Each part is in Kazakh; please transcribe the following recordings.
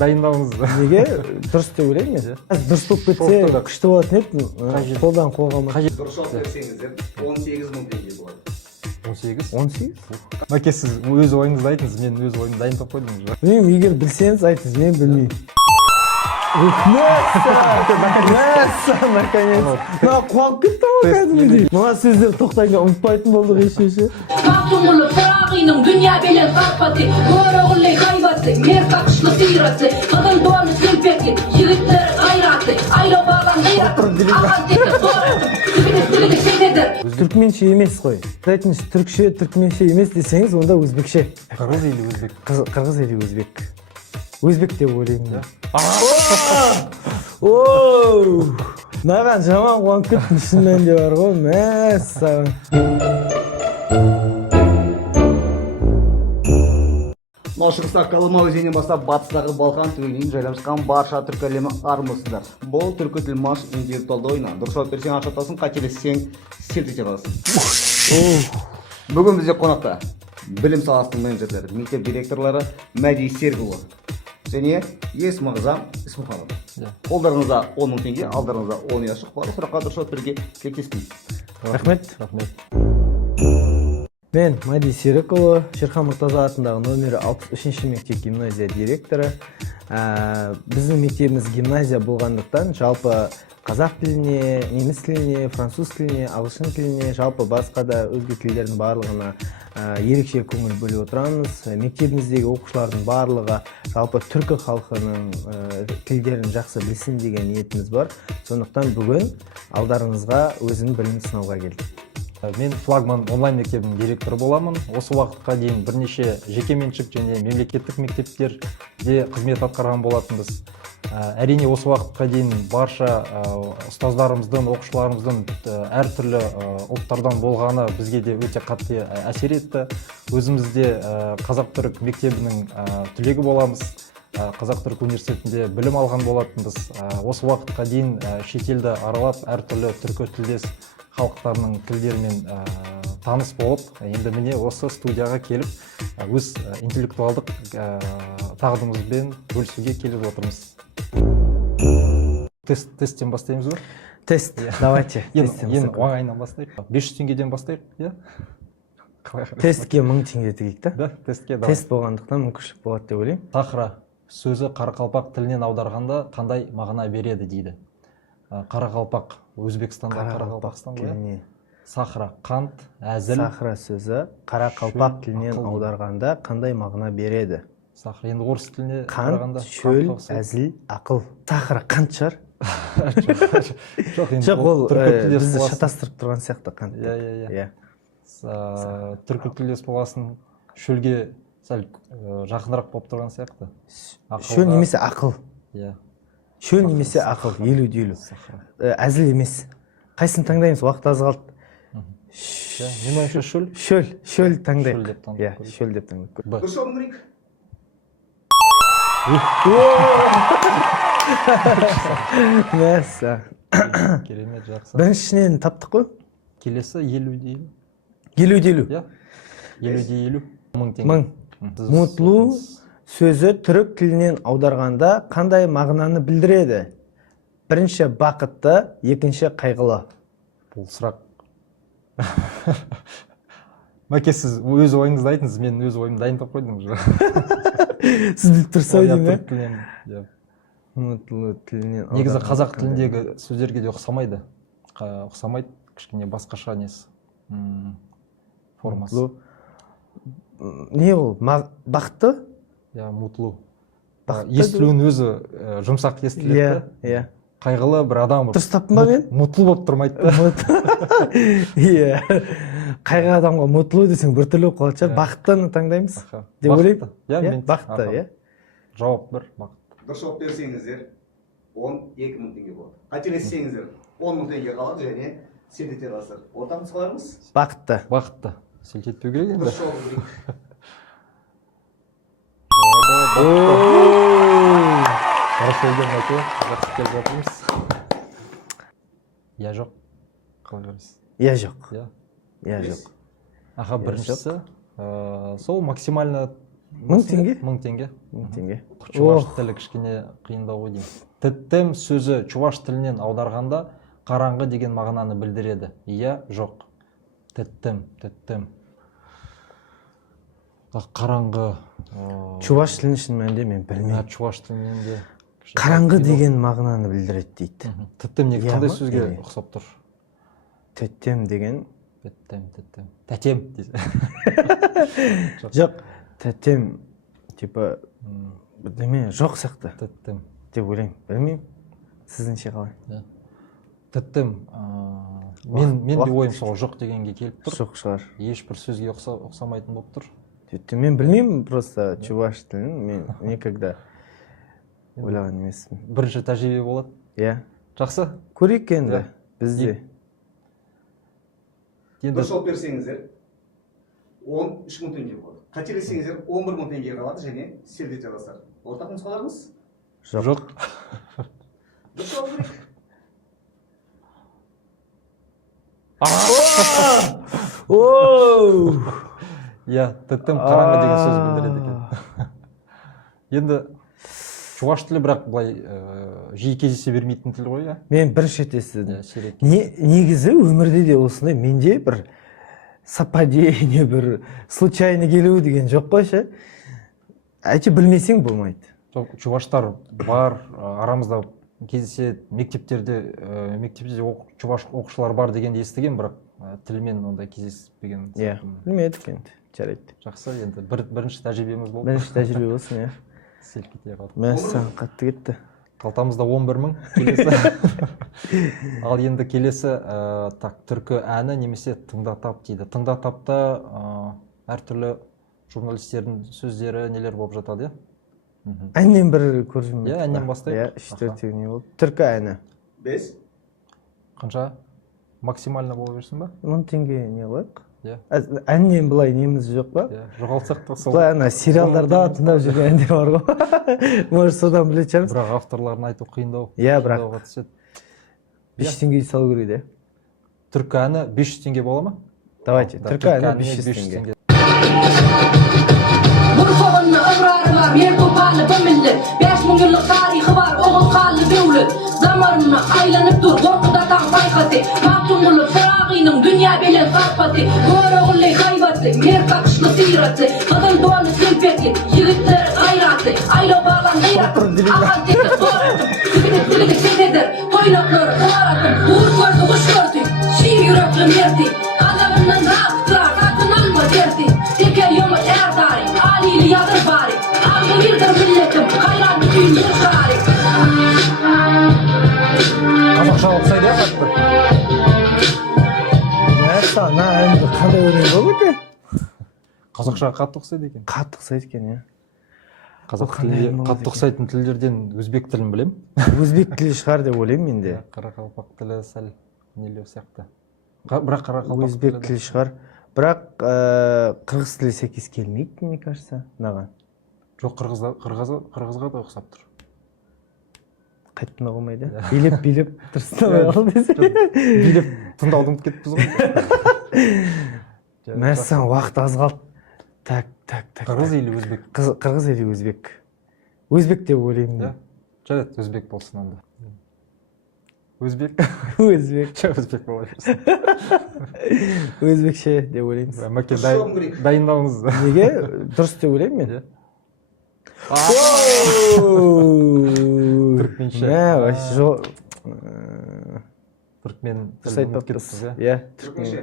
дайындауыңыз. Неге дұрыс деп ойлаймын мен. Дұрыс болып кетсе күшті болатын еді. Қолдан қолға алмай. Дұрыс жауап берсеңіздер 18.000 теңге болады. 18? 18? Мәке, сіз өз ойыңызды айтыңыз, мен өз ойымды дайындап қойдым уже. Мен егер білсеңіз айтыңыз, мен білмеймін. Мәссә, наконец. Мына қуанып кеттім ғой кәдімгідей. Мына сөздер тоқтайын ұмытпайтын болдық еш. Мақтұңғылы пырағының дүния белен қақпаты, көріғылы хайбаты, мер қақшылы сирасы, қыдын доны сүлпеті, жігіттері қайраты, айлы баған ғираты, аған тегі қораты, сүбіні шетедір. Түркменше емес қой. Айтыңыз, түркше, түркменше емес десеңіз, онда өзбекше. Қырғыз или өзбек? Қырғыз или өзбек. Өзбек деп ойлаймын. Маған жаман қуанып кеттім, шын мәнінде бар ғой. Мәссаған. Шығыстағы Колыма өзенінен бастап батыстағы Балқан түбегіне дейін жайғасқан барша түркі әлемі армысыздар. Бұл түркі тіл маш интеллектуалды ойыны. Дұрыс жауап берсең ақша ұтасың, қателессең селт ете қаласың. Бүгін бізде қонақта білім саласының менеджерлері, мектеп директорлары Мәди Сергұлы және Есмағзам Исмұханов. Қолдарыңызда 10.000 теңге, алдарыңызда 10 ұяшық бар. Сұраққа дұрыс жауап беруге тілектеспін. Рахмет. Мен Мәди Серікұлы, Шерхан Мұртаза атындағы номері 63-ші мектеп гимназия директоры. Біздің мектебіміз гимназия болғандықтан жалпы қазақ тіліне, неміс тіліне, француз тіліне, ағылшын тіліне, жалпы басқа да өзге тілдердің барлығына ерекше көңіл бөліп отырамыз. Мектебіміздегі оқушылардың барлығы жалпы түркі халқының тілдерін жақсы білсін деген ниетіміз бар. Сондықтан бүгін алдарыңызға өзімнің білімімді сынауға келдім. Мен флагман онлайн мектебінің директоры боламын. Осы уақытқа дейін бірнеше жекеменшік және мемлекеттік мектептерде қызмет атқарған болатынбыз. Әрине осы уақытқа дейін барша ұстаздарымыздың, оқушыларымыздың әртүрлі ұлттардан болғаны бізге де өте қатты әсер етті. Өзімізде Қазақ-түрік мектебінің түлегі боламыз. Қазақ-түрік университетінде білім алған болатынбыз. Осы уақытқа дейін шетелді аралап әртүрлі түркі тілдес халықтарының тілдерімен таныс болып, енді міне осы студияға келіп, өз интеллектуалдық тағдымызбен бөлісуге келіп отырмыз. Тесттен бастаймыз ба? Тест, давайте. Ең оңайынан бастайық. 500 теңгеден бастайық, Тестке 1000 теңге тегейік та? Да, тестке. Тест болғандықтан мүмкіншілік болады деп ойлаймын. Сахра сөзі қарақалпақ тілінен аударғанда қандай мағына береді дейді. Қарақалпақ Өзбекстанда, Қарақалпақстан ғой. Сахра, қант, әзіл. Сахра сөзі қарақалпақ тілінен аударғанда қандай мағына береді? Сахра, енді орыс тіліне қарағанда шөл, әзіл, ақыл. Сахра қант шығар? Жоқ, ол бізді шатастырып тұрған сияқты қант. Иә. Түркі тілдес болғасын шөлге сәл жақынырақ болып тұрған сияқты. Шөл немесе ақыл. Иә. Шөл немесе ақыл, 50-50. Әзіл емес. Қайсын таңдаймыз, уақыт аз қалды. Мен ойымша шөл? Шөл таңдайық. Иә, шөл деп таңдайық. Дұрыс жауабын көрейік. Мәссә. Керемет, жақсы. Біріншісінен таптық қой? Келесі 50-50. 50-50. Иә. 50-50. 1000 теңге. 1000. Мұтлу сөзі түрік тілінен аударғанда қандай мағынаны білдіреді? Бірінші бақытты, екінші қайғылы. Бұл сұрақ. Мәке, сіз өз ойыңызды айтыңыз, мен өз ойымды дайындап қойдым уже. Сіз біліп тұрса деймін, Мұтлу тілінен. Негізі қазақ тіліндегі сөздерге де ұқсамайды. Ұқсамайды, кішкене басқаша несі. Формасы. Не ол? Бақытты? Я мұтлу. Естілуін өзі жұмсақ естіледі. Иә. Қайғылы бір адам. Дұрыс таптым ба мен? Мұтлу болып тұрмайды да. Иә. Қайғы адамға мұтлу десең біртүрлі болып қалады шығар. Бақыттыны таңдаймыз деп ойлаймын. Бақытты, иә. Жауап бір, бақытты. Дұрыс жауап берсеңіздер 12.000 теңге болады. Қателессеңіздер 10.000 теңге қалады және селт ете қаласыздар. Ортаңыз қаларыңыз? Бақытты. Бақытты. Селт етпеу керек енді. Дұрыс жауап берейік. Хорошо келген Мәке, жақсы келіп жатырмыз. Я жоқ. Қалай көресіз? Я жоқ. Я жоқ. Аха, біріншісі сол максимально 1000 теңге? 1000 теңге. 1000 теңге. Чуваш тілі кішкене қиындау ғой деймін. Тіттім сөзі чуваш тілінен аударғанда қараңғы деген мағынаны білдіреді. Иә, жоқ. Тіттім. Қараңғы. Чуваш тілін шын мәнінде мен білмеймін. Чуваш тілінен де. Қараңғы деген мағынаны білдіреді дейді. Тіттім неге қандай сөзге ұқсап тұр? Тіттім деген. Тәтем дейсің. Жоқ, тәтем типа бірдеме жоқ сияқты Тіттім. деп ойлаймын. Білмеймін. Сіздіңше қалай? Тіттім. Мен де ойым сол жоқ дегенге келіп тұр. Жоқ шығар. Ешбір сөзге ұқсамайтын болып тұр. Тіттім мен білмеймін просто чуваш тілін. Мен никогда ойлаған емеспін. Бірінші тәжірибе болады. Иә. Жақсы. Көрейік енді бізде. Дұрыс жауап берсеңіздер 13.000 теңге болады. Қателессеңіздер 11.000 теңге қалады және сердец жазасыздар. Ортақ нұсқаларыңыз? Жоқ. Дұрыс жауап берейік. Иә, тіттім қараңғы деген сөз білдіреді екен. Енді чуваш тілі бірақ былай жиі кездесе бермейтін тіл ғой, иә? Мен бірінші рет естідім. Сирек. Негізі өмірде де осындай менде бір совпадение, бір случайно келу деген жоқ қой ше. Әйтеуір білмесең болмайды. Чуваштар бар, арамызда кездеседі, мектепте чуваш оқушылар бар дегенді естіген, бірақ тілмен ондай кездеспеген. Иә, білмедік енді, жарайды. Жақсы, енді бірінші тәжірибеміз болды. Бірінші тәжірибе болсын, иә. Селк ете қалды. Мәссаған қатты кетті. Қалтамызда 11.000 келесі. Ал енді келесі түркі әні немесе тыңда тап дейді. Тыңда тапта әртүрлі журналистердің сөздері нелер болып жатады, иә? Әннен бір көрсем. Иә, әннен бастайық. Иә, 3-4 не болды. Түркі әні. 5. Қанша? Максимально бола берсін ба? 1000 теңге не қояйық? Иә. Әннен былай неміз жоқ па? Жоғалтсақ та сол. Былай ана сериалдарда тыңдап жүрген әндер бар ғой. Может, содан білетін шығармыз. Бірақ авторларын айту қиындау. Иә, бірақ 500 теңге салу керек, иә. Түркі әні 500 теңге бола ма? Давайте, түркі әні 500 теңге. Burçoğunna ömrarı var, yer topalı bu millet 5000 yıllık tarihi var, oğul kallı devlet Zamanına aylanıp dur, korkuda tam sayhati Mahtumluluk fırağının dünya bilen sarpati Doğru hayvatı, mer kakışlı siratı Kızıl doğanı sülpeti, yigitleri gayratı Aylo bağlan gayratı, akan teki soratı Sigidip senedir, toynakları kuvaratı Uğur gördü, kuş gördü, şiir yürekli merti Kazanından rahat kırar, satın alma derdi Teker yolu erdari, alili yadır bari Algı birdir milletim, hayran bütün yer şari Қазақша ұқсайды, иә, қатты? Мәссаған, әнді қандай өлең болды екен? Қазақша қатты ұқсайды екен. Қатты ұқсайды екен, иә. Қазақ тілінде қатты ұқсайтын тілдерден өзбек тілін білем. Өзбек тілі шығар деп ойлаймын мен де. Қарақалпақ тілі сәл нелеу сияқты. Бірақ қарақалпақ Өзбек тілі шығар. Бірақ қырғыз тілі сәйкес келмейді, мне кажется, мынаған. Жоқ, қырғызға да ұқсап тұр. Қайтын оғымайды. Билеп тұрсына қалды десе. Билеп тыңдауды ұмытып кетіппіз ғой. Мәссаған, уақыт аз қалды. Так. Қырғыз или өзбек? Қырғыз или өзбек? Өзбек деп ойлаймын. Жарайды, өзбек болсын анда. Өзбек? Өзбек. Өзбек бола берсін. Өзбекше деп ойлаймыз. Мәке, дайындауыңыз. Неге? Дұрыс деп ойлаймын мен. Түркменше. Түркмен тілін ұмытып кетіпсіз, иә? Түркменше.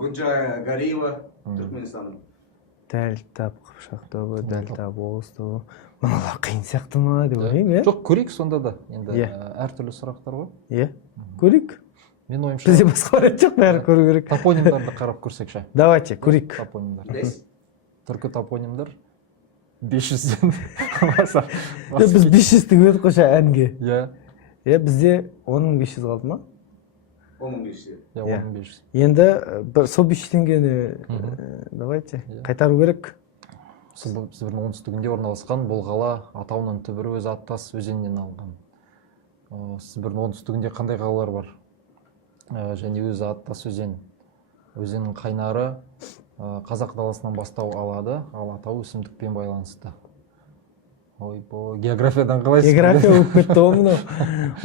Гүнжа Гариева, Түркменстанның. Дәл тап қыпшақтауы, дәл тап оғызтауы. Мыналар қиын сияқты ма деп ойлаймын, иә? Жоқ, көрейік сонда да. Енді әртүрлі сұрақтар ғой. Иә, көрейік. Мен ойымша... Бізде басқа вариант жоқ, бәрі көру керек. Топонимдарды қарап көрсек ше. Давайте, көрейік. Топонимдар. 5. Түркі топонимдар 500-ден. Біз 500-тің өтіп қойша әнге. Иә, бізде 10.500 қалды ма? 10.500. Иә, 10.500. Енді сол 500 теңгені давайте қайтару керек. Сібірдің оңтүстігінде орналасқан бұл қала атауының түбірі өзі Аттас өзенінен алынған. Сібірдің оңтүстігінде қандай қалалар бар? Және өзі Аттас өзенінің қайнары қазақ даласынан бастау алады, ал атауы өсімдікпен байланысты. Ойбой, географиядан қалайсыз? География болып кетті ғой мынау.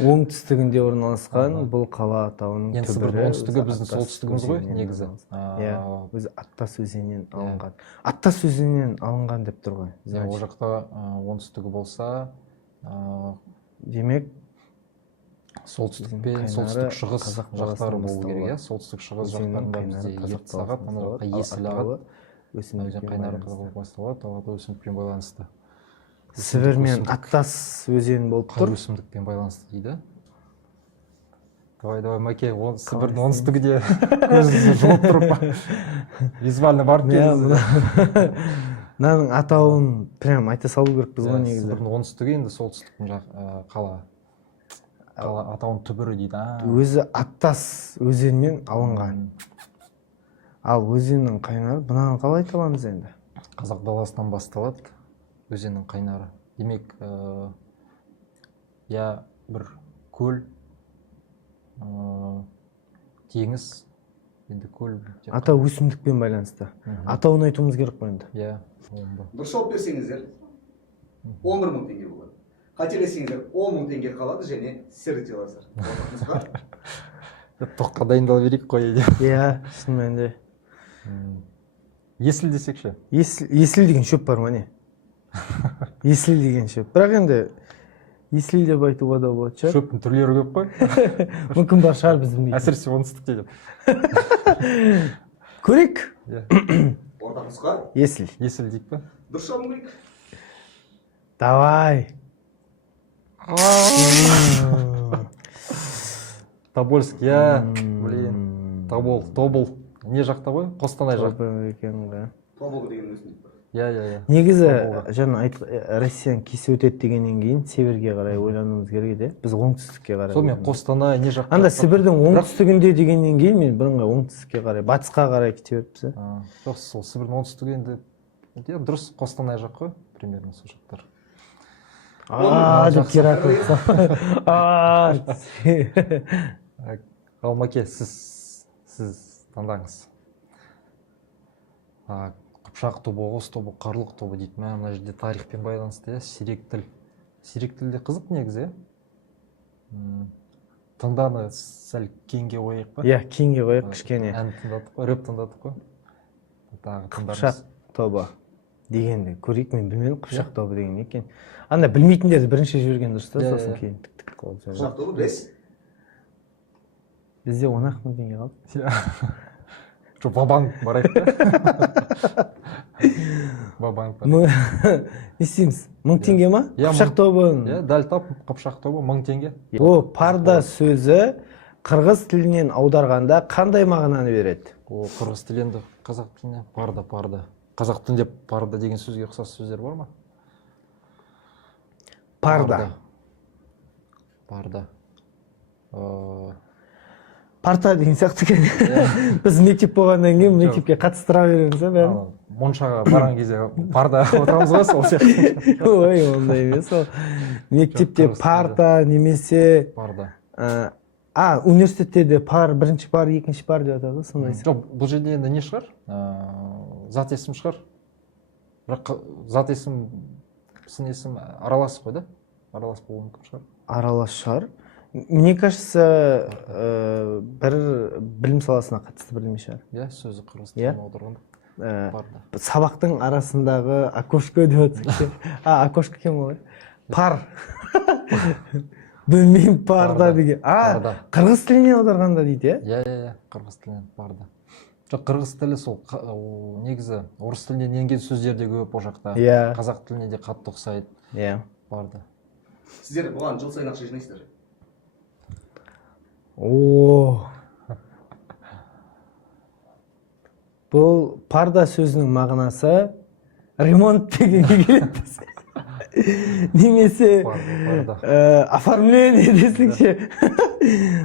Оңтүстігінде орналасқан бұл қала атауының Енді түбірі. Сібірдің оңтүстігі біздің солтүстігіміз ғой, негізі. Иә, өзі Аттас өзенінен алынған. Аттас өзенінен алынған деп тұр ғой. Ол жақта оңтүстігі болса, демек солтүстік пен солтүстік шығыс жақтары болу керек, иә? Солтүстік шығыс жақтарында бізде Ерті сағат, ана жаққа Есіл ағады. Өзен қайнары болып басталады, ал атауы өсімдікпен байланысты. Сібір мен Аттас өзені болып тұр. Өсімдікпен байланысты дейді. Давай, Мәке, Сібірдің оңтүстігі де көзіңізді жұмып тұрып визуально барып келіңіз. Мынаның атауын прям айта салу керекпіз ғой негізі. Сібірдің оңтүстігі енді солтүстіктің қала. Қала атауының түбірі дейді. Өзі Аттас өзенінен алынған. Ал өзеннің қайнары бұнаны қалай айта аламыз енді? Қазақ даласынан басталады. Өзеннің қайнары. Демек, я бір көл, теңіз, енді көл. Атау өсімдікпен байланысты. Атауын айтуымыз керек қой енді. Иә. Дұрыс жауап берсеңіздер 11 мың теңге болады. Қателессеңіздер 10 мың теңге қалады және сертификат аласыздар. Тоққа дайындала берейік қой. Иә, шын мәнінде. Есіл десекші? Есіл деген шөп бар ма не? Есіл деген шөп. Бірақ енді есіл деп айтуға да болады шығар. Шөптің түрлері көп қой. Мүмкін бар шығар біз білмейміз. Әсіресе оңтүстікте деп. Көрейік. Ортақ нұсқа? Есіл. Есіл дейік пе? Дұрыс жауабын көрейік. Давай. Тобольск, я, блин, Тобол. Не жақта ғой? Қостанай жақта. Тобол деген өсімдік бар. Иә. Негізі жаңа Россияны кесіп өтеді дегеннен кейін северге қарай ойлануымыз керек еді. Біз оңтүстікке қарай. Сол мен Қостанай не жақта? Анда Сібірдің оңтүстігінде дегеннен кейін мен бірыңғай оңтүстікке қарай, батысқа қарай кете беріппіз. Жоқ, сол Сібірдің оңтүстігі енді дұрыс Қостанай жақ қой, примерно сол жақтар. Деп Геракл. Ал Мәке, сіз таңдаңыз. Қыпшақ тобы, Оғыз тобы, Қарлық тобы дейді. Мына жерде тарихпен байланысты, сирек тіл. Сирек тілде қызық негізі, тыңданы сәл кеңге қойайық па? Иә, кеңге қойайық кішкене. Ән тыңдадық қой, рэп тыңдадық қой. Қыпшақ тобы дегенді көрейік, мен білмедім Қыпшақ тобы деген екен. Анда білмейтіндерді бірінші жіберген дұрыс та, сосын кейін тік қылып жіберген. Қыпшақ тобы білесіз? Бізде 10 мың теңге қалды. Жоқ, Вабанк барайық та. Вабанк барайық. Не істейміз? 1000 теңге ма? Қыпшақ тобын? Иә, дәл тап, Қыпшақ тобы 1000 теңге. О, парда сөзі қырғыз тілінен аударғанда қандай мағынаны береді? О, қырғыз тілінде қазақ тіліне парда. Қазақ тілінде парда деген сөзге ұқсас сөздер бар ма? Парда. Парта деген сияқты екен. Біз мектеп болғаннан кейін мектепке қатыстыра береміз бәрін. Моншаға барған кезде парда отырамыз ғой сол сияқты. Ой, ондай емес ол. Мектепте парта немесе парда. Университетте пар, бірінші пар, екінші пар деп атады, сондай. Жоқ, бұл жерде енді не шығар? Зат есім шығар. Бірақ зат есім, сын есім аралас қой да? Аралас болуы мүмкін шығар. Аралас шығар. Мне кажется, бір білім саласына қатысты бірдеме шығар. Иә, сөзі қырғыз тіліне аударғанда. Сабақтың арасындағы окошко деп атсақ. Окошко кем олай? Пар. Білмеймін, парда деген. Қырғыз тіліне аударғанда дейді, иә? Иә, қырғыз тілінен парда. Жоқ, қырғыз тілі сол негізі орыс тілінен енген сөздер де көп о жақта. Қазақ тіліне де қатты ұқсайды. Иә. Парда. Сіздер бұған жыл сайын ақша жинайсыздар? Бұл парда сөзінің мағынасы ремонт дегенге келеді. Немесе оформление десекші.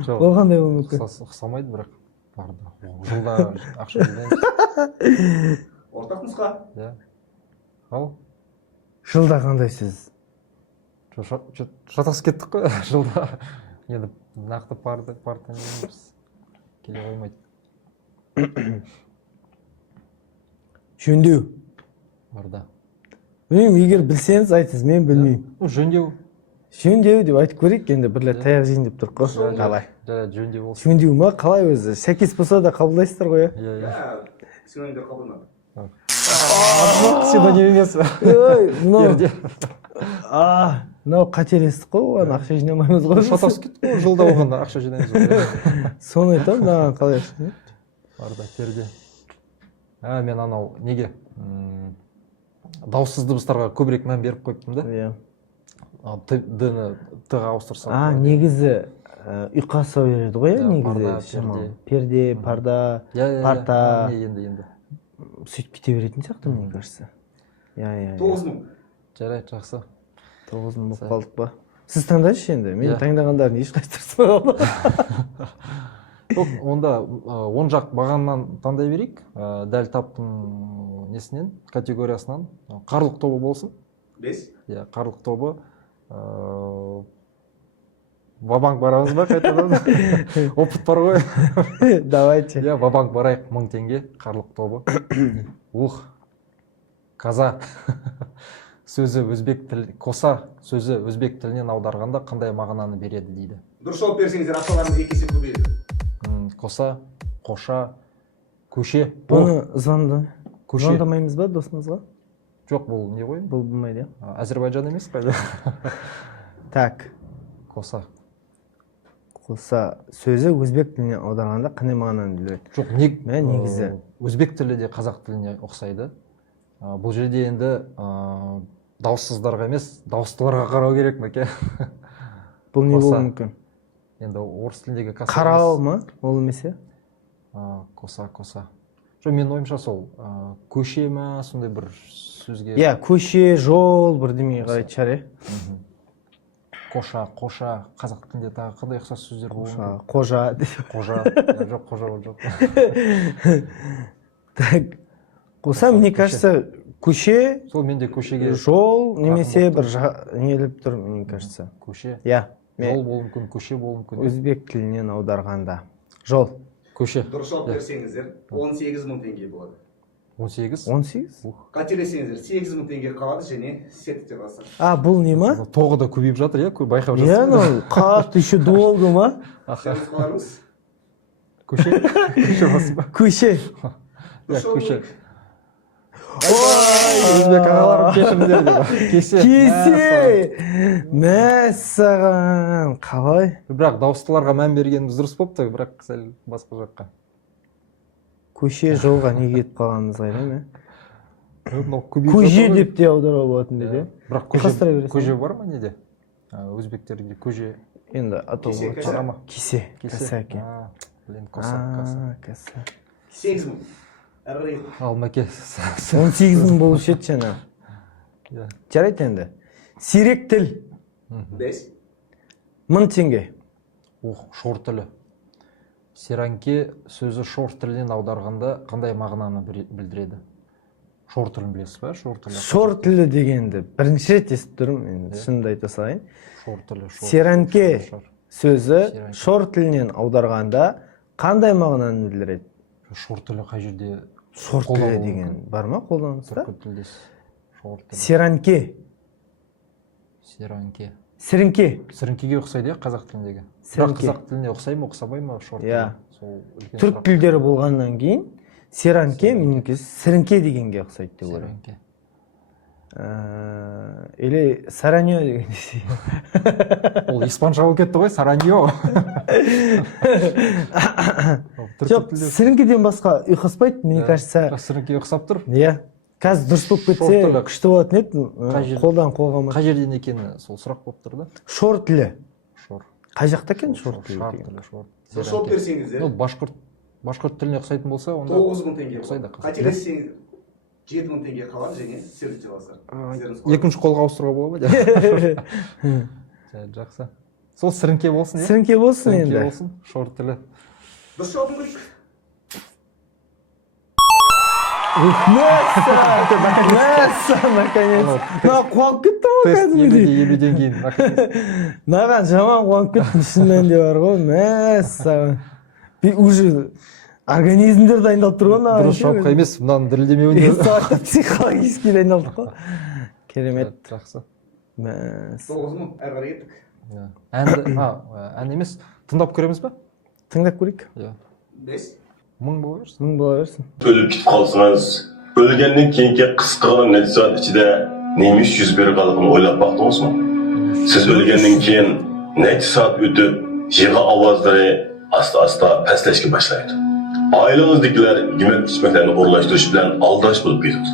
Болғандай болуы мүмкін. Ұқсамайды, бірақ парда. Жылда ақша жинаймыз. Ортақ нұсқа? Иә. Ал? Жылда қандай сөз? Шатасып кеттік қой жылда. Енді нақты парта неміз келе қоймайды. Жөндеу. Барда. Білмеймін, егер білсеңіз айтыңыз, мен білмеймін. Жөндеу. Жөндеу деп айтып көрейік, енді бірлер таяқ жейін деп тұрық қой. Қалай? Жарайды, жөндеу болсын. Жөндеу ма? Қалай өзі? Сәйкес болса да қабылдайсыздар ғой, Иә, иә. Синонимдер қабылданады. Синоним емес. Ой, мынау. Ерде. Мынау қателестік қой, оған ақша жинамаймыз ғой. Шатасып кетті ғой, жылда болғанда ақша жинаймыз ғой. Соны айтамын, маған қалай ақша? Барда, терде. Мен анау неге? Дауыссыз дыбыстарға көбірек мән беріп қойыптым да. Иә. Д-ні Т-ға ауыстырсам. Негізі ұйқаса береді ғой, негізі. Парда, Перде, парда, парта. Енді. Сөйтіп кете беретін сияқты, мне кажется. Иә. 9000. Жарайды, жақсы. 9000 болып қалдық па? Сіз таңдайшы енді, мен таңдағандарын ешқайсысы қалды. Онда оң жақ бағаннан таңдай берейік. Дәл таптың несінен, категориясынан. Қарлық тобы болсын. 5. Иә, қарлық тобы. Вабанк барамыз ба қайтадан? Опыт бар ғой. Давайте. Иә, вабанк барайық, 1000 теңге қарлық тобы. Каза. Сөзі өзбек тілі, коса сөзі өзбек тілінен аударғанда қандай мағынаны береді дейді. Дұрыс жауап берсеңіздер ақшаларыңыз 2 есе көбейеді. Коса, қоша, көше. Бұны звондамаймыз ба досымызға? Жоқ, бұл не ғой? Бұл болмайды. Әзербайжан емес қайда? Так. Коса. Қоса сөзі өзбек тіліне аударғанда қандай мағынаны білдіреді? Жоқ, негізі өзбек тілі де қазақ тіліне ұқсайды. Бұл жерде енді дауыссыздарға емес, дауыстыларға қарау керек мәке. Бұл не болуы мүмкін? Енді орыс тіліндегі қарау ма? Ол емес е? Коса. Жоқ, мен ойымша сол көше ма, сондай бір сөзге. Иә, көше, жол, бірдемеге қарайды шығар, е? Қоша, қазақ тілінде тағы қандай ұқсас сөздер болуы? Қожа. Жоқ, қожа жоқ. Так. Қоса, мне кажется, көше, сол менде көшеге жол, немесе бір неліп тұр, мне кажется. Көше. Иә. Жол болуы мүмкін, көше болуы мүмкін. Өзбек тілінен аударғанда. Жол. Көше. Дұрыс жауап берсеңіздер 18000 теңге болады. 18? 18? Қателесеңіздер 8000 теңге қалады және сетте қаласыз. Бұл не ма? Тоғы да көбейіп жатыр, иә, байқап жатсың. Иә, ну, қатты еще долго ма? Сеніз қаларыңыз? Көше. Көше. Көше. Өзбек ағаларым кешіріңдер деп. Кесе. Мәссаған. Қалай? Бірақ дауыстыларға мән бергеніміз дұрыс болыпты, бірақ сәл басқа жаққа. Көше жолға не кетіп қалғанымыз қайдам, е? Көже деп те аударуға болатын деді. Бірақ көже бар ма неде? Өзбектерде көже. Енді атауы бар ма? Кесе. Касаки. Блин, каса. 8000. Ал мәке. 18 болушы еді жаңа. Жарайды енді. Сирек тіл. 5. 1000 теңге. Шор тілі. Сиранке сөзі шор тілінен аударғанда қандай мағынаны білдіреді? Шор тілін білесіз ба? Шор тілі дегенді бірінші рет естіп тұрмын, шынымды айта салайын. Шор тілі. Сиранке сөзі шор тілінен аударғанда қандай мағынаны білдіреді? Шор тілі қай жерде? Шор тілі деген бар ма қолданыста? Сиранке. Сіріңкеге ұқсайды, қазақ тіліндегі. Бірақ қазақ тіліне ұқсай ма, ұқсамай ма шор тілі? Түрк тілдері болғаннан кейін сиранке меніңкі сіріңке дегенге ұқсайды деп ойлаймын. Или сараньо деген. Ол испанша болып кетті ғой, сараньо. Жоқ, сіріңкеден басқа ұйқаспайды, мне кажется. Сіріңке ұқсап тұр. Иә. Қазір дұрыс болып кетсе, күшті болатын еді, қолдан қолға ма. Қай жерден екені сол сұрақ болып тұр да? Шор тілі. Шор. Қай жақта екен шор тілі деген? Дұрыс жауап берсеңіздер. Башқұрт тіліне ұқсайтын болса, онда 9000 теңге болады. Қателессеңіздер 7000 теңге қалады және сертификат аласыздар. Екінші қолға ауыстыруға болады ма? Жақсы. Сол сіріңке болсын, е? Сіріңке болсын енді. Сіріңке болсын, шор тілі. Дұрыс жауабын көрейік. Мәссә, наконец. Қуанып кетті ғой кәдімгідей. Тест елуден кейін. Маған жаман қуанып кеттім, шын мәнінде бар ғой. Мәссә. Уже организмдер дайындалып тұрған дұрыс жауапқа емес, мынаны дірілдемеуіне. психологически дайындалдық қой. Керемет. Жақсы. Мәс. 9 мың әрі қарай кеттік. Ән емес, тыңдап көреміз ба? Тыңдап көрейік. 5 1000 бола берсін. 1000 бола берсін. Ölüp gitip kalsınız. Ölgenden keyinki kısqalan neçe saat içinde neymiş yüz berip kalıpını oylap baktınız mı? Siz ölgenden keyin neçe saat ötüp yığa avazları asta pastlashga başlaydı. Ailenizdekiler yemek içmeklerini uğurlaştırış bilen aldaş bulup ketadi.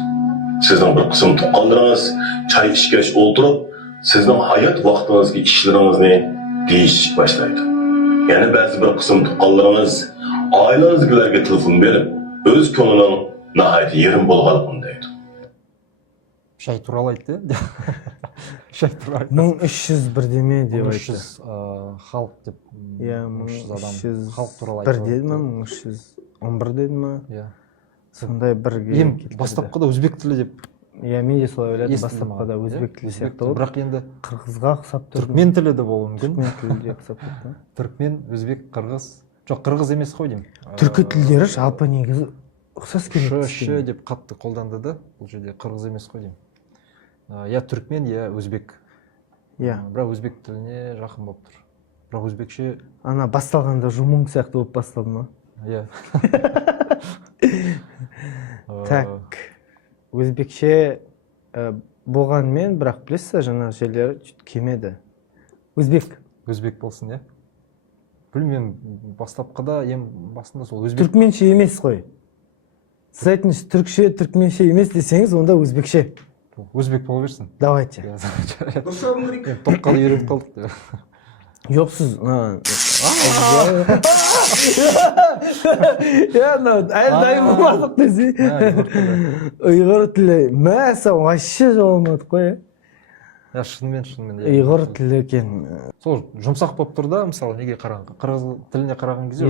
Sizin bir kısım tuqqanlarınız çay içkech o'ltirib, sizning hayot vaqtingizdagi ishlaringizni deyishga başlaydı. Yani ba'zi bir kısım tuqqanlarınız ailenizdekilerge telefon berip, öz ko'nglining nihoyat yerim bo'lganligini deydi. Шай туралы айтты. Шай туралы. 1300 бірдеме деп айтты. 1300 халық деп. Иә, 1300 адам. 1300 Халық туралы бір айтты. деді ма, 1311 деді ма? Иә. Сондай бірге. Ем бастапқыда өзбек тілі деп. Иә, мен де солай ойладым. естідім Бастапқыда маған. өзбек тілі сияқты болды. Бірақ енді Қырғызға ұқсап тұрды. түркмен тілі де болуы мүмкін. Түркмен тілі де ұқсап тұрды. Түркмен, өзбек, қырғыз. Жоқ, қырғыз емес қой деймін. Түркі тілдері жалпы негізі ұқсас келеді. ш деп қатты қолданды да. Бұл жерде қырғыз емес қой деймін. Я түркмен, я өзбек. Иә. Бірақ өзбек тіліне жақын болып тұр. Бірақ өзбекше. Ана басталғанда жұмың сияқты болып басталды ма? Иә. Так, өзбекше болғанмен, бірақ білесіз, жаңағы жерлері кемеді. Өзбек. Өзбек болсын, иә. Білмеймін, бастапқыда басында сол өзбек. Түркменше емес қой. Сіз айтыңыз, түркше, түркменше емес десеңіз, онда өзбекше. Өзбек бола берсін. Давайте. дұрыс жауабын көрейік. Топқа үйреніп қалдық деп. Жоқ, сіз әлі дайын болмадық десе. Ұйғыр тілі мәсі вообще жоламадық қой. Я шынымен. Ұйғыр тілі екен. Сол жұмсақ болып тұр да, мысалы неге қараған. Қырғыз тіліне қараған кезде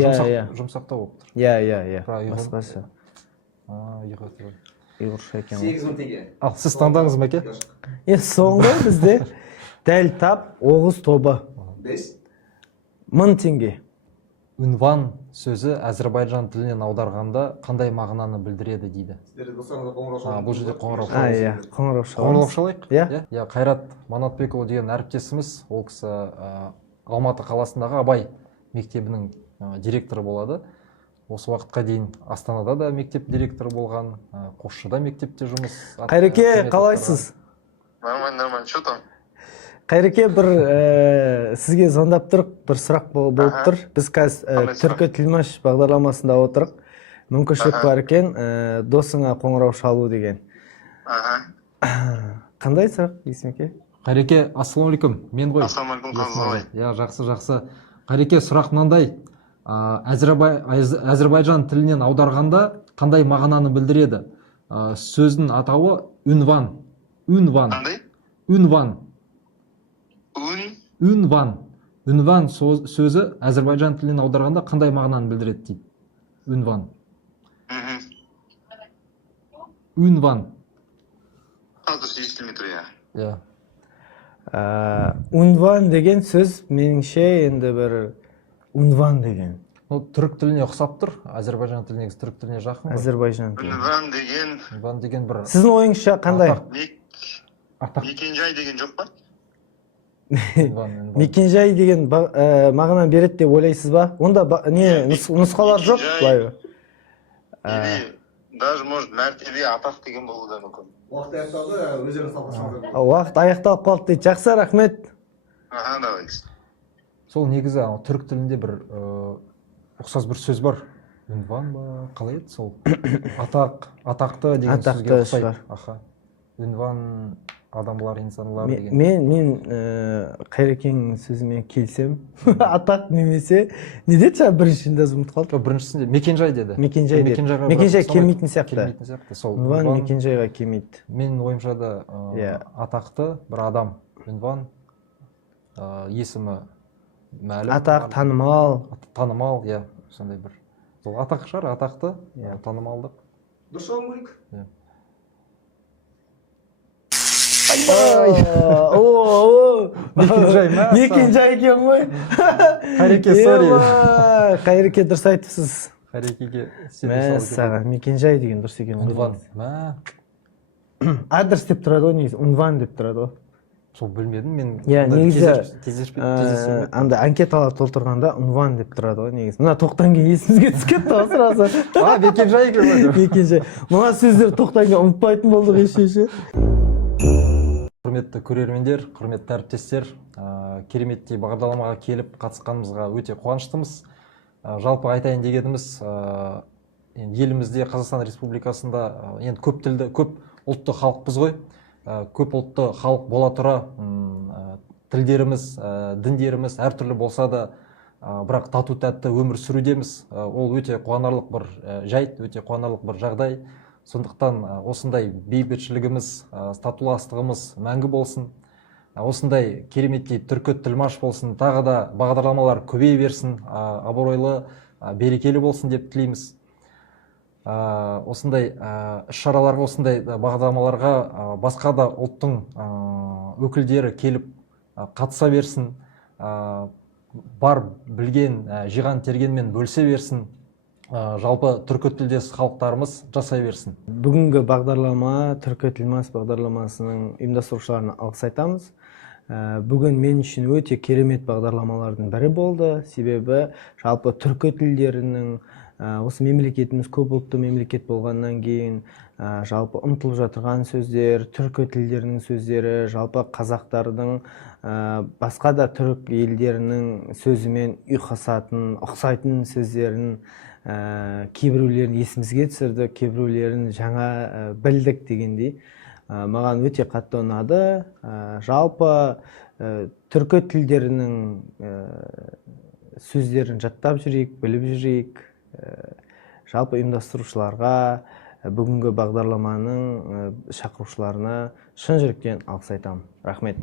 жұмсақта болып тұр. Иә. Басқасы. Ұйғыр тілі. Ұйғырша екен. 8 мың теңге. Ал, сіз таңдаңыз ма әке? Соңғы бізде дәл тап Оғыз тобы. 5 1000 теңге. Үнван сөзі Әзірбайжан тілінен аударғанда қандай мағынаны білдіреді дейді. сіздерде достарыңызға қоңырау шалыңыз. Бұл жерде қоңырау Иә, қоңырау Қоңырау шалайық? Иә. Иә, Қайрат Манатбекұлы деген әріптесіміз, ол кісі Алматы қаласындағы Абай мектебінің директоры болады. Осы уақытқа дейін Астанада да мектеп директоры болған, Қосшыда мектепте жұмыс. Қайреке, қалайсыз? Нормально, что там? Қайреке, бір сізге звондап тұрық, бір сұрақ болып тұр. Біз қазір түркі тілмаш бағдарламасында отырық. Мүмкіншілік бар екен, досыңа қоңырау шалу деген. Қандай сұрақ, Есмеке? Қайреке, ассалаумалейкум, мен ғой. Ассалаумалейкум, қалай? Я, жақсы. Қайреке, сұрақ мынандай. Әзірбайжан тілінен аударғанда қандай мағынаны білдіреді? Сөздің атауы үнван. Қандай? Үнван. Ун? Үнван сөзі Әзірбайжан тілінен аударғанда қандай мағынаны білдіреді дейді. Үнван. Үнван. Қазір естілмей тұр, иә. Унван деген сөз меніңше енді бір унван деген. Түрік тіліне ұқсап тұр. Әзірбайжан тіліне түрік тіліне жақын ғой. Әзірбайжан тілі. Унван деген бір Сіздің ойыңызша қандай? Мекенжай деген жоқ па? Мекенжай деген мағына береді деп ойлайсыз ба? Онда нұсқалар жоқ былай. Даже может мәртебе атақ деген болуы да мүмкін. Уақыт аяқталды, өздеріңіз талқыласаңыздар. Уақыт аяқталып қалды дейді. Жақсы, рахмет. Давайте. Сол негізі түрік тілінде бір ұқсас бір сөз бар. Үнван ба, қалай еді сол? Атақты деген сөзге ұқсайды. Үнван адамлар, инсанлар деген. Мен Қайрекеңнің сөзімен келсем, атақ немесе, не деді жаңа біріншінде ұмытып қалды? Біріншісінде мекенжай деді. Мекенжай келмейтін сияқты. Үнван мекенжайға келмейді. Менің ойымша да атақты бір адам. Үнван есімі мәлім. Атақ, танымал. Танымал, иә, сондай бір. Сол атақ шығар, атақты, танымалдық. Дұрыс жауабын көрейік. Мекенжай екен ғой. Қайреке, сорри. Қайреке, дұрыс айтыпсыз. Харекиге Мәссаған, мекенжай деген дұрыс екен. Унван. Мә, Адрес деп тұрады ғой негізі, унван деп тұрады ғой. сол білмедім мен. Иә, негізі кездеспедім. анда анкеталар толтырғанда унван деп тұрады ғой негізі. Мына тоқтан кейін есімізге түсіп кетті ғой сразу. Мекенжай екен ғой. Мекенжай. Мына сөздер тоқтан кейін ұмытпайтын болдық еш. Құрметті көрермендер, құрметті әріптестер, кереметтей бағдарламаға келіп қатысқанымызға өте қуаныштымыз. Жалпы айтайын дегеніміз, елімізде Қазақстан Республикасында енді көп тілді, көп ұлтты халықпыз ғой. Көп ұлтты халық бола тұра, тілдеріміз, діндеріміз әртүрлі болса да, бірақ тату тәтті өмір сүрудеміз. Ол өте қуанарлық бір жайт, өте қуанарлық бір жағдай. Сондықтан осындай бейбітшілігіміз, татуластығымыз мәңгі болсын. Осындай кереметтей түркі тілмаш болсын. Тағы да бағдарламалар көбейе берсін, абыройлы, берекелі болсын деп тілейміз. Осындай іс-шараларға, осындай бағдарламаларға басқа да ұлттың өкілдері келіп қатыса берсін. Бар білген, жиған тергенмен бөлісе берсін. Жалпы түркі тілдес халықтарымыз жасай берсін. Бүгінгі бағдарлама, түркі тілмаш бағдарламасының ұйымдастырушыларына алғыс айтамыз. Бүгін мен үшін өте керемет бағдарламалардың бірі болды. Себебі жалпы түркі тілдерінің, осы мемлекетіміз көп ұлтты мемлекет болғаннан кейін жалпы ұмытылып жатырған сөздер, түркі тілдерінің сөздері, жалпы қазақтардың басқа да түрік елдерінің сөзімен ұқсайтын сөздерін кейбіреулерін есімізге түсірді, кейбіреулерін жаңа білдік дегендей. Маған өте қатты ұнады. Жалпы түркі тілдерінің сөздерін жаттап жүрейік, біліп жүрейік. Жалпы ұйымдастырушыларға, бүгінгі бағдарламаның шақырушыларына шын жүректен алғыс айтамын. Рахмет.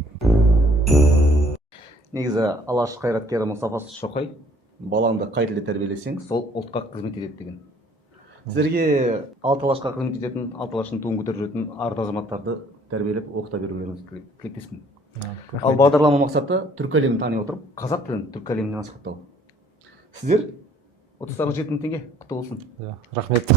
Негізі алаш қайраткері Мұстафа Шоқай балаңды қай тілде тәрбиелесең, сол ұлтқа қызмет етеді деген. Сіздерге алты алашқа қызмет ететін, алты алаштың туын көтеріп жүретін арда азаматтарды тәрбиелеп оқыта берулеріңізді тілектеспін. Ал бағдарлама мақсаты түркі әлемін тани отырып, қазақ тілін түркі әлеміне насихаттау. Сіздер 30-70 теңге құтты болсын. Рахмет.